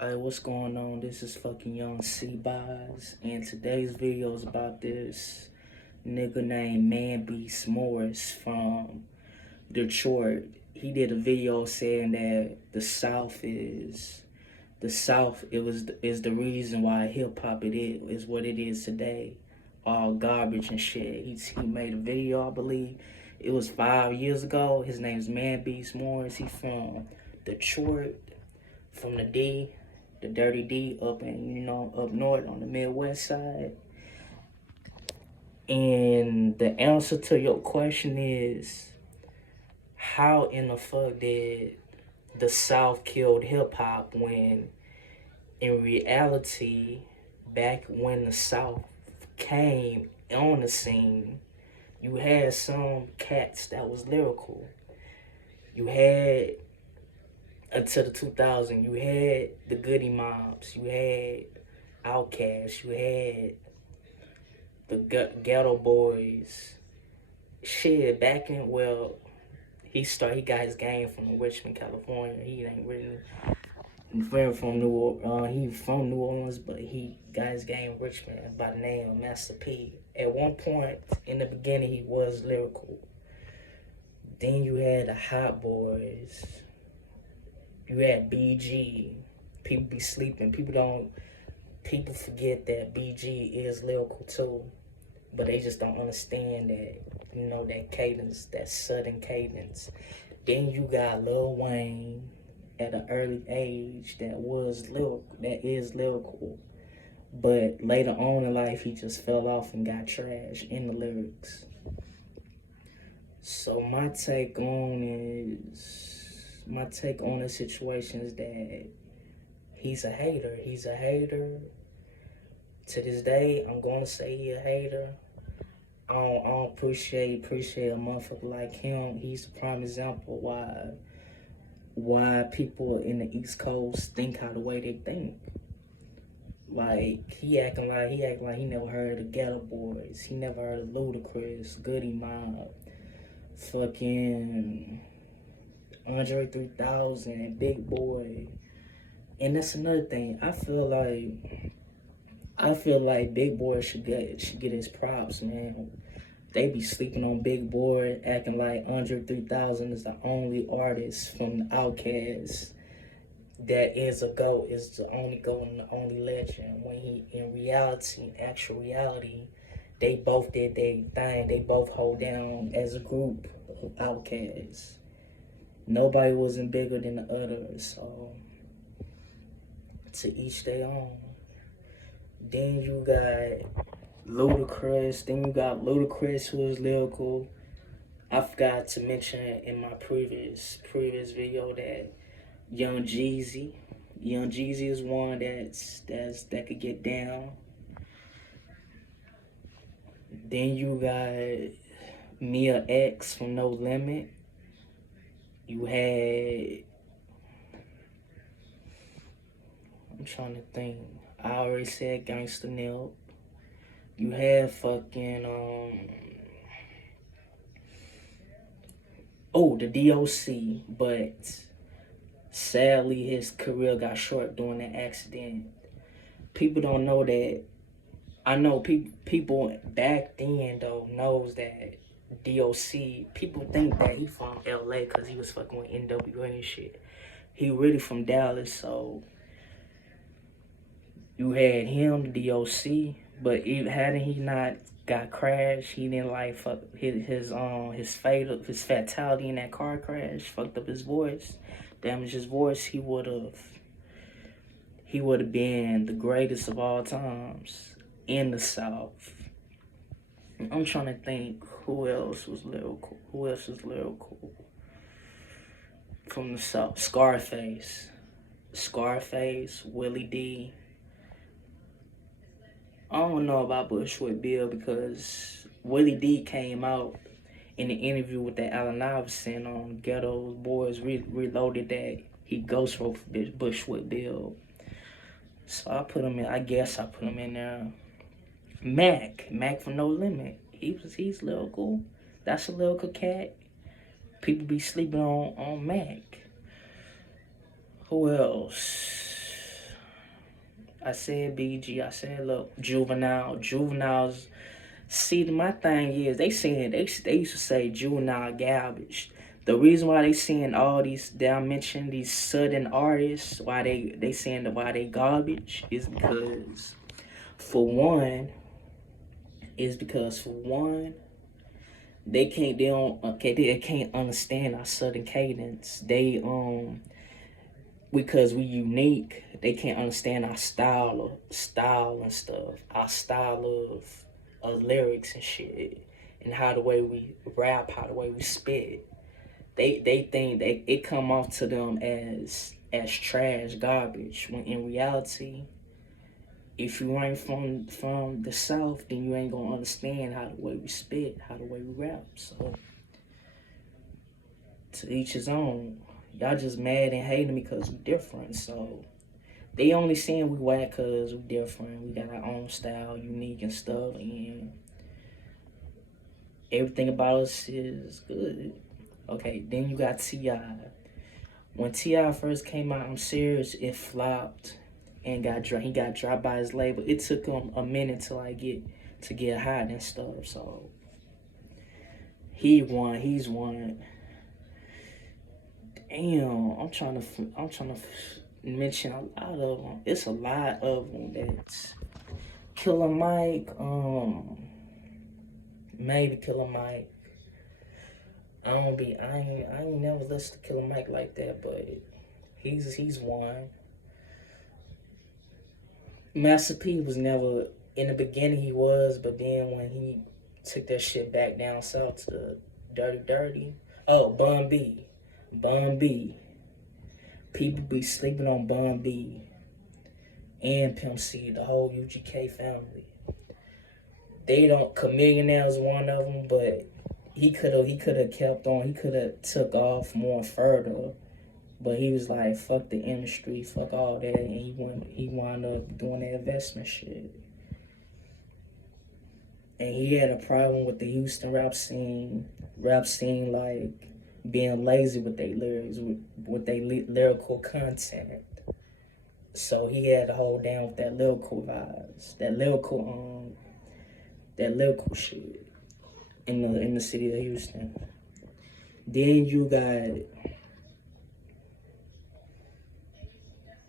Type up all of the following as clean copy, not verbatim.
Hey, what's going on? This is fucking Young C-Buys, and today's video is about this nigga named Manbeast Morris from Detroit. He did a video saying that is the reason why hip hop is what it is today, all garbage and shit. He made a video, I believe it was 5 years ago. His name's Manbeast Morris. He from Detroit, from the dirty D, up north on the Midwest side. And the answer to your question is, how in the fuck did the South killed hip hop when in reality, back when the South came on the scene, you had some cats that was lyrical. You had, until the 2000s, you had the Goody Mobs, you had Outkast, you had the Ghetto Boys. Shit, he got his game from Richmond, California. He ain't really from he's from New Orleans, but he got his game in Richmond by the name of Master P. At one point in the beginning, he was lyrical. Then you had the Hot Boys. You had BG. People be sleeping. People forget that BG is lyrical too, but they just don't understand that, that cadence, that sudden cadence. Then you got Lil Wayne at an early age that is lyrical, but later on in life he just fell off and got trash in the lyrics. So my take on the situation is that he's a hater. He's a hater. To this day, I'm gonna say he a hater. I don't appreciate a motherfucker like him. He's the prime example why people in the East Coast think how the way they think. Like he acting like he never heard of Ghetto Boys. He never heard of Ludacris, Goody Mob, fucking Andre 3000, Big Boy. And that's another thing. I feel like Big Boy should get his props, man. They be sleeping on Big Boy, acting like Andre 3000 is the only artist from the Outkast that is a GOAT, is the only GOAT and the only legend. When actual reality, they both did their thing. They both hold down as a group of Outcasts. Nobody wasn't bigger than the other, so to each their own. Then you got Ludacris, who is lyrical. I forgot to mention in my previous video that Young Jeezy is one that could get down. Then you got Mia X from No Limit. You had, I'm trying to think. I already said Gangsta Nip. You had fucking the DOC, but sadly his career got short during that accident. People don't know that. I know people back then though knows that DOC. People think that he from LA because he was fucking with NWA and shit. He really from Dallas, so you had him, the DOC, but hadn't he not got crashed, he didn't like fuck his fatality in that car crash fucked up his voice, damaged his voice. He would have been the greatest of all times in the South. I'm trying to think who else was lyrical. From the South? Scarface, Willie D. I don't know about Bushwick Bill because Willie D came out in the interview with that Allen Iverson on Ghetto Boys Reloaded that he ghost wrote for Bushwick Bill. So I put him in there. Mac from No Limit. He's lyrical. That's a lyrical cat. People be sleeping on Mac. Who else? I said BG. I said look, juvenile. Juveniles. See, my thing is they used to say juvenile garbage. The reason why they saying all these that I mentioned these sudden artists why they saying that why they garbage is because for one for one they don't okay they can't understand our sudden cadence. They because we unique, they can't understand our style and stuff. Our style of lyrics and shit. And how the way we rap, how the way we spit. They think they it come off to them as trash, garbage. When in reality, if you ain't from the South, then you ain't gonna understand how the way we spit, how the way we rap. So to each his own. Y'all just mad and hating me because we different. So they only saying we whack because we different. We got our own style, unique and stuff, and everything about us is good. Okay, then you got T.I. When T.I. first came out, I'm serious, it flopped and he got dropped by his label. It took him a minute to get hot and stuff. So he's won. Damn, I'm trying to mention a lot of them. It's a lot of them. That's Killer Mike. Maybe Killer Mike. I ain't never listened to Killer Mike like that, but he's one. Master P was never in the beginning he was, but then when he took that shit back down south to Dirty. Oh, Bun B. Bun B. People be sleeping on Bun B and Pimp C, the whole UGK family. They don't. Chamillionaire's one of them, but he could have kept on. He could have took off more further, but he was like, "Fuck the industry, fuck all that," and he wound up doing the investment shit. And he had a problem with the Houston rap scene like being lazy with their lyrics, with their lyrical content. So he had to hold down with that lyrical vibes, that lyrical shit in the city of Houston. Then you got,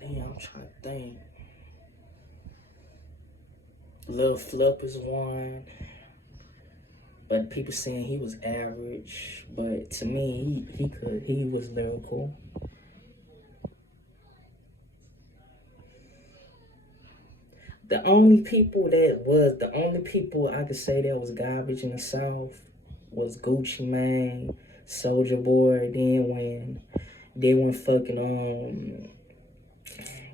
damn, I'm trying to think. Lil Flip is one, but people saying he was average. But to me, he was lyrical. The only people I could say that was garbage in the South was Gucci Mane, Soldier Boy. Then when fucking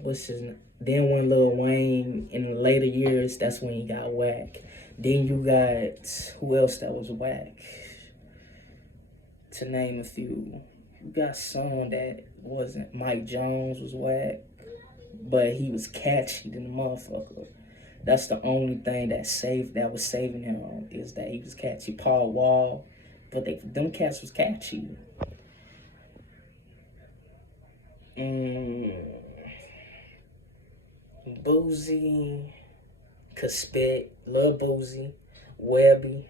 what's his name? Then when Lil Wayne in the later years, that's when he got whack. Then you got who else that was whack? To name a few, you got someone that wasn't. Mike Jones was whack, but he was catchy than the motherfucker. That's the only thing that was saving him is that he was catchy. Paul Wall, but them cats was catchy. Boozy, could spit, love Boozy, Webby.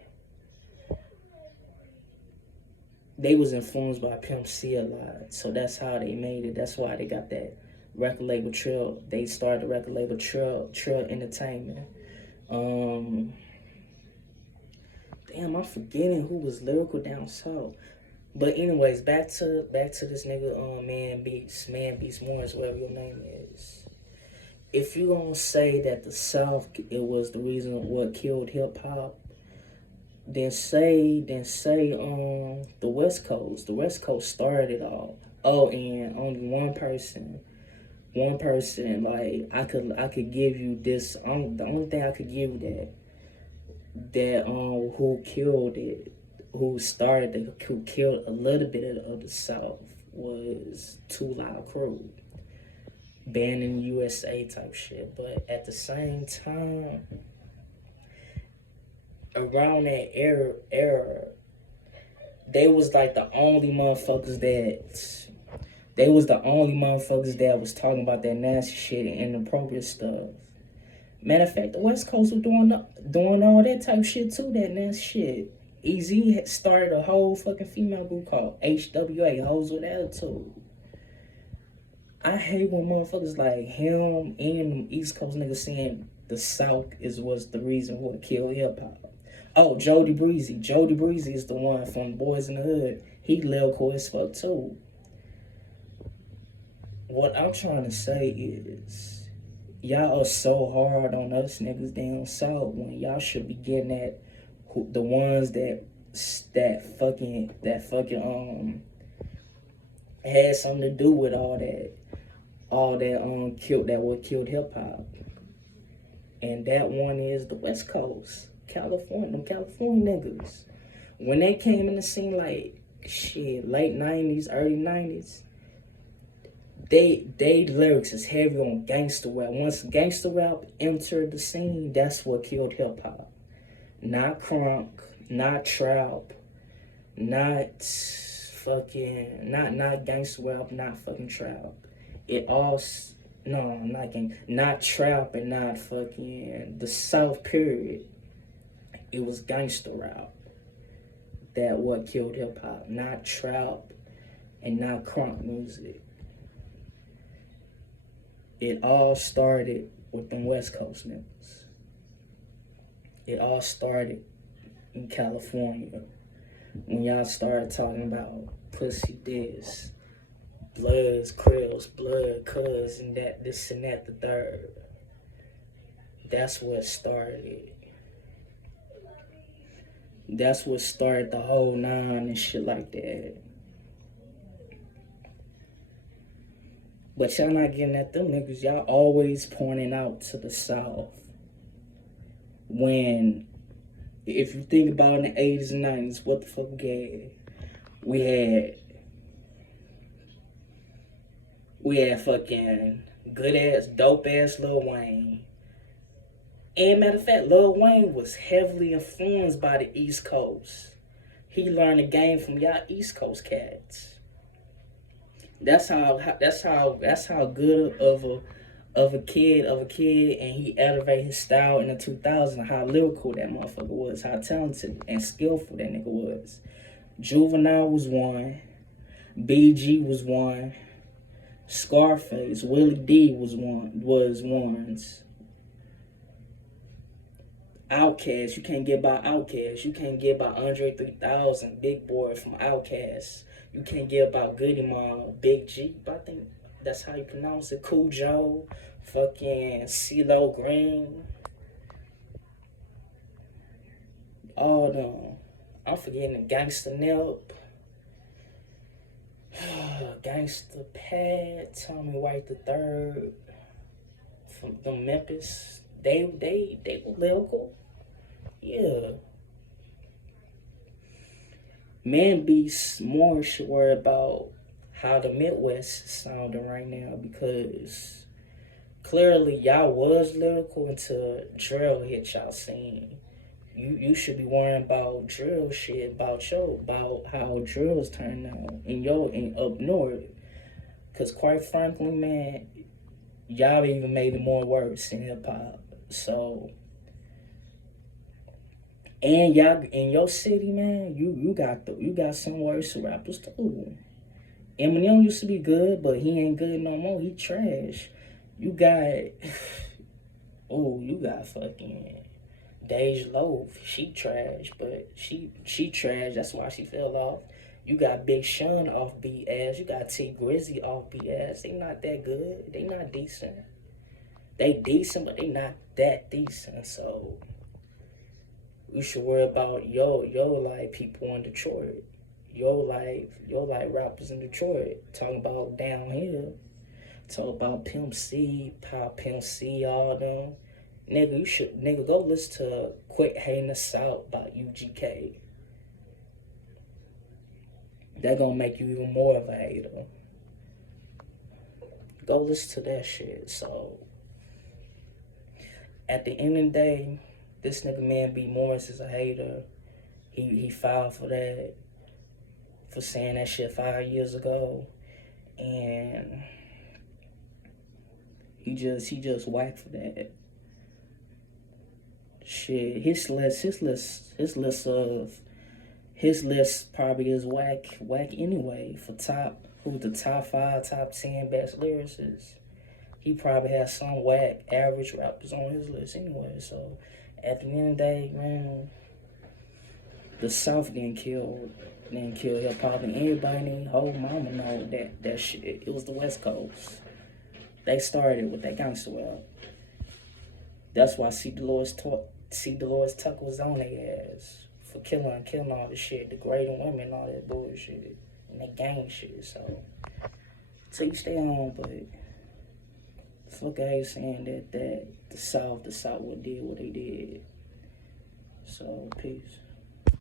They was influenced by Pimp C a lot, so that's how they made it. That's why they got that record label Trill. They started the record label Trill Entertainment. Damn, I'm forgetting who was lyrical down south. But anyways, back to this nigga Manbeast Morris, whatever your name is. If you gonna say that the South it was the reason what killed hip hop, then say the West Coast. The West Coast started it all. Oh, and only one person like I could give you this. The only thing I could give you that who killed it, who killed a little bit of the South was Too Loud Crew. Banned in the USA type shit. But at the same time, around that era, they was like the only motherfuckers that They was the only motherfuckers that was talking about that nasty shit and inappropriate stuff. Matter of fact, the West Coast was doing all that type shit too, that nasty shit. EZ had started a whole fucking female group called HWA, Hoes with Attitude. I hate when motherfuckers like him and East Coast niggas saying the South was the reason what killed hip hop. Oh, Jody Breezy. Jody Breezy is the one from Boys in the Hood. He lyrical as fuck too. What I'm trying to say is, y'all are so hard on us niggas down south when y'all should be getting at the ones that fucking had something to do with all that killed hip hop. And that one is the West Coast, California, them California niggas. When they came in the scene like shit, late 90s, early 90s, they lyrics is heavy on gangster rap. Once gangster rap entered the scene, that's what killed hip hop. Not crunk, not trap, not gangster rap, not fucking trap. It all not trap and not fucking the South period. It was gangster rap. That what killed hip hop, not trap and not crunk music. It all started with them West Coast niggas. It all started in California when y'all started talking about pussy this, bloods, krills, blood, cuz, and that, this and that, the third. That's what started. That's what started the whole nine and shit like that. But y'all not getting at them niggas. Y'all always pointing out to the South. When, if you think about in the 80s and 90s, what the fuck we had? We had fucking good ass, dope ass Lil Wayne. And matter of fact, Lil Wayne was heavily influenced by the East Coast. He learned the game from y'all East Coast cats. That's how good of a kid, and he elevated his style in the 2000s. How lyrical that motherfucker was, how talented and skillful that nigga was. Juvenile was one, BG was one, Scarface, Willie D was ones. Outkast, you can't get by Outkast. You can't get by Andre 3000, Big Boy from Outkast. You can't get about Goody Mob, Big G, but I think that's how you pronounce it. Cool Joe, fucking CeeLo Green. All them. I'm forgetting the Gangsta Nip, Gangsta Pad, Tommy White the Third, from the Memphis. They were lyrical. Yeah. Manbeast more should worry about how the Midwest is sounding right now, because clearly y'all was lyrical until drill hit y'all scene. You should be worrying about drill shit, about how drill's turning out in up north. Cause quite frankly, man, y'all even made it more worse in hip hop. So, and y'all in your city, man, you got some worse rappers too. Eminem used to be good, but he ain't good no more. He trash. You got fucking Dej Loaf. She trash, but she trash. That's why she fell off. You got Big Sean off beat ass. You got T Grizzy off beat ass. They not that good. They not decent. They decent, but they not that decent. So you should worry about your like people in Detroit. Your like rappers in Detroit. Talking about downhill. Talk about Pimp C, all them. Nigga, go listen to Quit Hating the South by UGK. That gonna make you even more of a hater. Go listen to that shit. So, at the end of the day, this nigga Manbeast Morris is a hater. He filed for that, for saying that shit 5 years ago. and he just whacked for that. Shit, his list probably is whack anyway. For top, who the top 5, top 10 best lyricists, he probably has some whack average rappers on his list anyway. So at the end of the day, man, the South didn't kill hip hop, and everybody in whole mama know that shit. It was the West Coast. They started with that gangster rap. That's why C. Dolores Tucker was on their ass for killing all the shit, degrading women, all that bullshit, and that gang shit. So you stay on, but fuck out here saying that the South would did what they did. So peace.